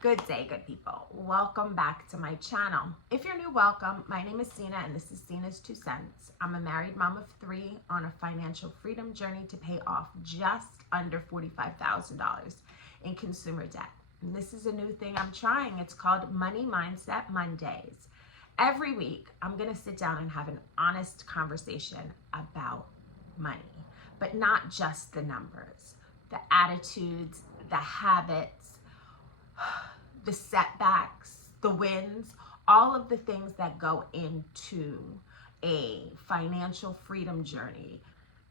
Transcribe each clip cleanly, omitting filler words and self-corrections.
Good day, good people. Welcome back to my channel. If you're new, welcome. My name is Sina and this is Sina's 2 cents. I'm a married mom of 3 on a financial freedom journey to pay off just under $45,000 in consumer debt. And this is a new thing I'm trying. It's called Money Mindset Mondays. Every week, I'm going to sit down and have an honest conversation about money, but not just the numbers, the attitudes, the habits, the setbacks, the wins, all of the things that go into a financial freedom journey.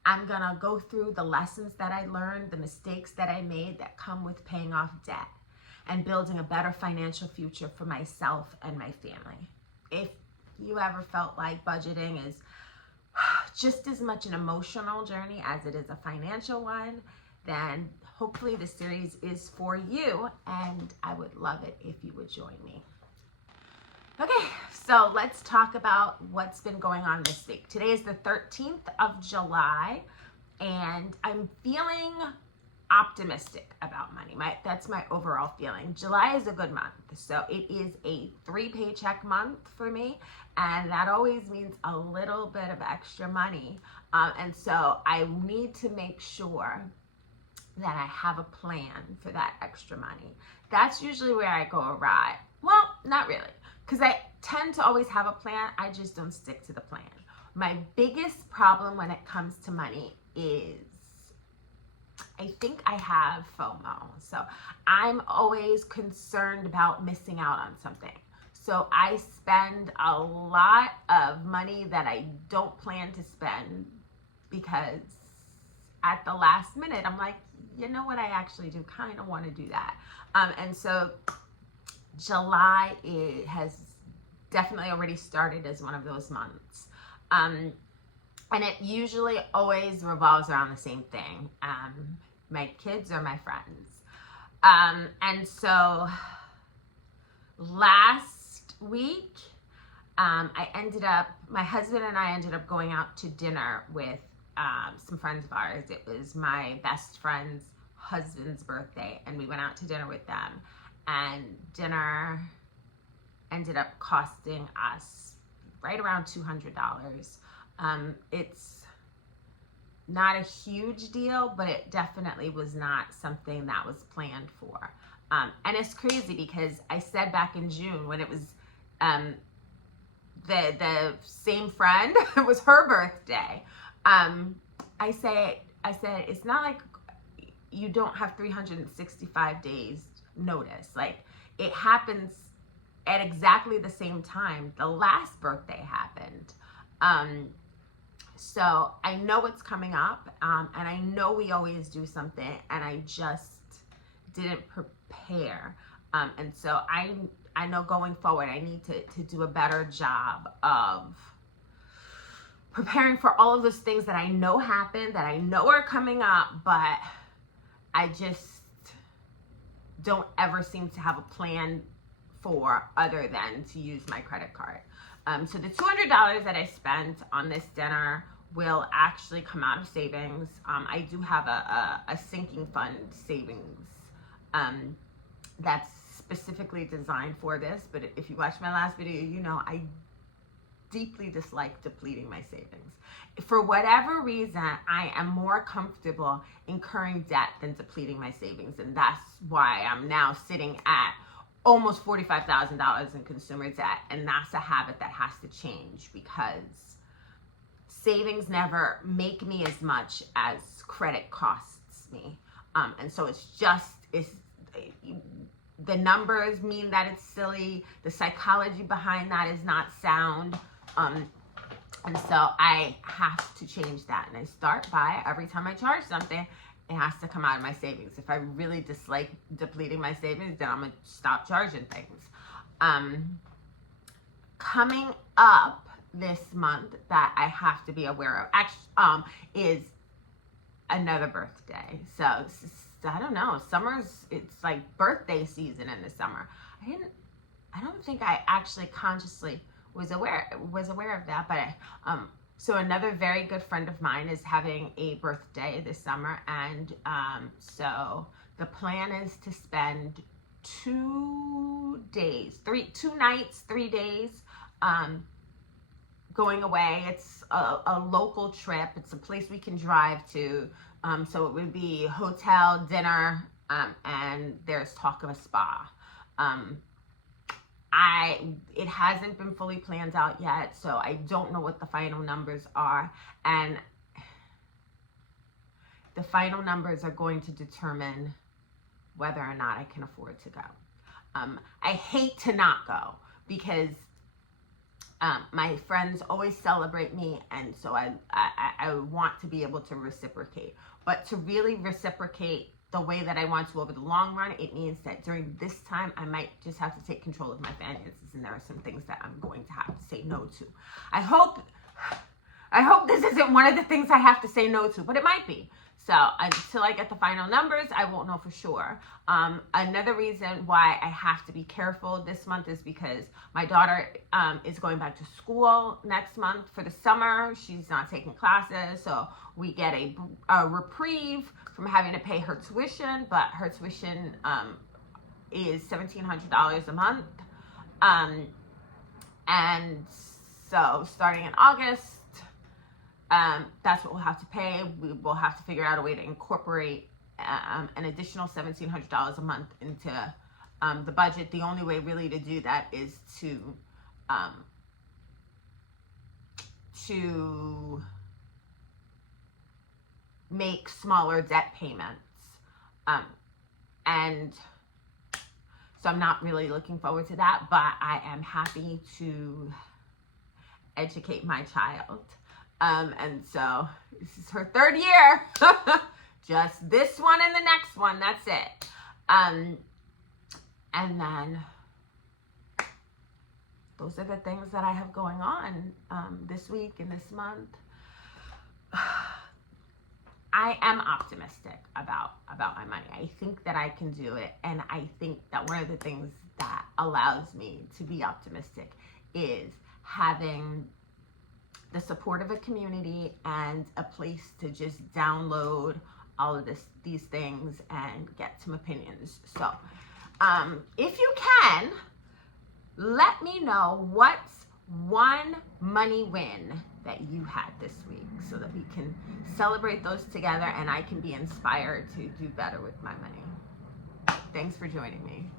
I'm gonna go through the lessons that I learned, the mistakes that I made that come with paying off debt and building a better financial future for myself and my family. If you ever felt like budgeting is just as much an emotional journey as it is a financial one, then hopefully the series is for you, and I would love it if you would join me. Okay, so let's talk about what's been going on this week. Today is the 13th of July, and I'm feeling optimistic about money. That's my overall feeling. July is a good month, so it is a 3-paycheck month for me, and that always means a little bit of extra money, and so I need to make sure that I have a plan for that extra money. That's usually where I go awry. Well, not really, because I tend to always have a plan. I just don't stick to the plan. My biggest problem when it comes to money is I think I have FOMO. So I'm always concerned about missing out on something. So I spend a lot of money that I don't plan to spend because at the last minute, I'm like, you know what, I actually do kind of want to do that. And so July has definitely already started as one of those months. And it usually always revolves around the same thing. My kids or my friends. And so last week, my husband and I ended up going out to dinner with some friends of ours. It was my best friend's husband's birthday, and we went out to dinner with them, and dinner ended up costing us right around $200. It's not a huge deal, but it definitely was not something that was planned for. And it's crazy because I said back in June when it was the same friend, it was her birthday. I said, it's not like you don't have 365 days notice. Like, it happens at exactly the same time the last birthday happened. So I know it's coming up, and I know we always do something, and I just didn't prepare. And so I know going forward, I need to do a better job of preparing for all of those things that I know happen, that I know are coming up, but I just don't ever seem to have a plan for other than to use my credit card. So the $200 that I spent on this dinner will actually come out of savings. I do have a sinking fund savings that's specifically designed for this, but if you watched my last video, you know I deeply dislike depleting my savings. For whatever reason, I am more comfortable incurring debt than depleting my savings, and that's why I'm now sitting at almost $45,000 in consumer debt, and that's a habit that has to change because savings never make me as much as credit costs me. And so it's the numbers mean that it's silly. The psychology behind that is not sound. And so I have to change that. And I start by every time I charge something, it has to come out of my savings. If I really dislike depleting my savings, then I'm going to stop charging things. Coming up this month that I have to be aware of actually, is another birthday. So I don't know. It's like birthday season in the summer. I don't think I actually consciously was aware of that, but so another very good friend of mine is having a birthday this summer, and so the plan is to spend 2 nights, 3 days, going away. It's a local trip. It's a place we can drive to. So it would be hotel, dinner, and there's talk of a spa. It hasn't been fully planned out yet, so I don't know what the final numbers are, and the final numbers are going to determine whether or not I can afford to go. I hate to not go because my friends always celebrate me, and so I want to be able to reciprocate. But to really reciprocate the way that I want to over the long run, it means that during this time, I might just have to take control of my finances, and there are some things that I'm going to have to say no to. I hope this isn't one of the things I have to say no to, but it might be. So until I get the final numbers, I won't know for sure. Another reason why I have to be careful this month is because my daughter is going back to school next month for the summer. She's not taking classes, so we get a reprieve from having to pay her tuition, but her tuition is $1,700 a month. And so starting in August, that's what we'll have to pay. We will have to figure out a way to incorporate an additional $1,700 a month into the budget. The only way really to do that is to make smaller debt payments. And so I'm not really looking forward to that, but I am happy to educate my child. And so this is her 3rd year. Just this one and the next one. That's it. And then those are the things that I have going on this week and this month. I am optimistic about my money. I think that I can do it. And I think that one of the things that allows me to be optimistic is having the support of a community and a place to just download all of these things and get some opinions. So if you can, let me know what's one money win that you had this week so that we can celebrate those together and I can be inspired to do better with my money. Thanks for joining me.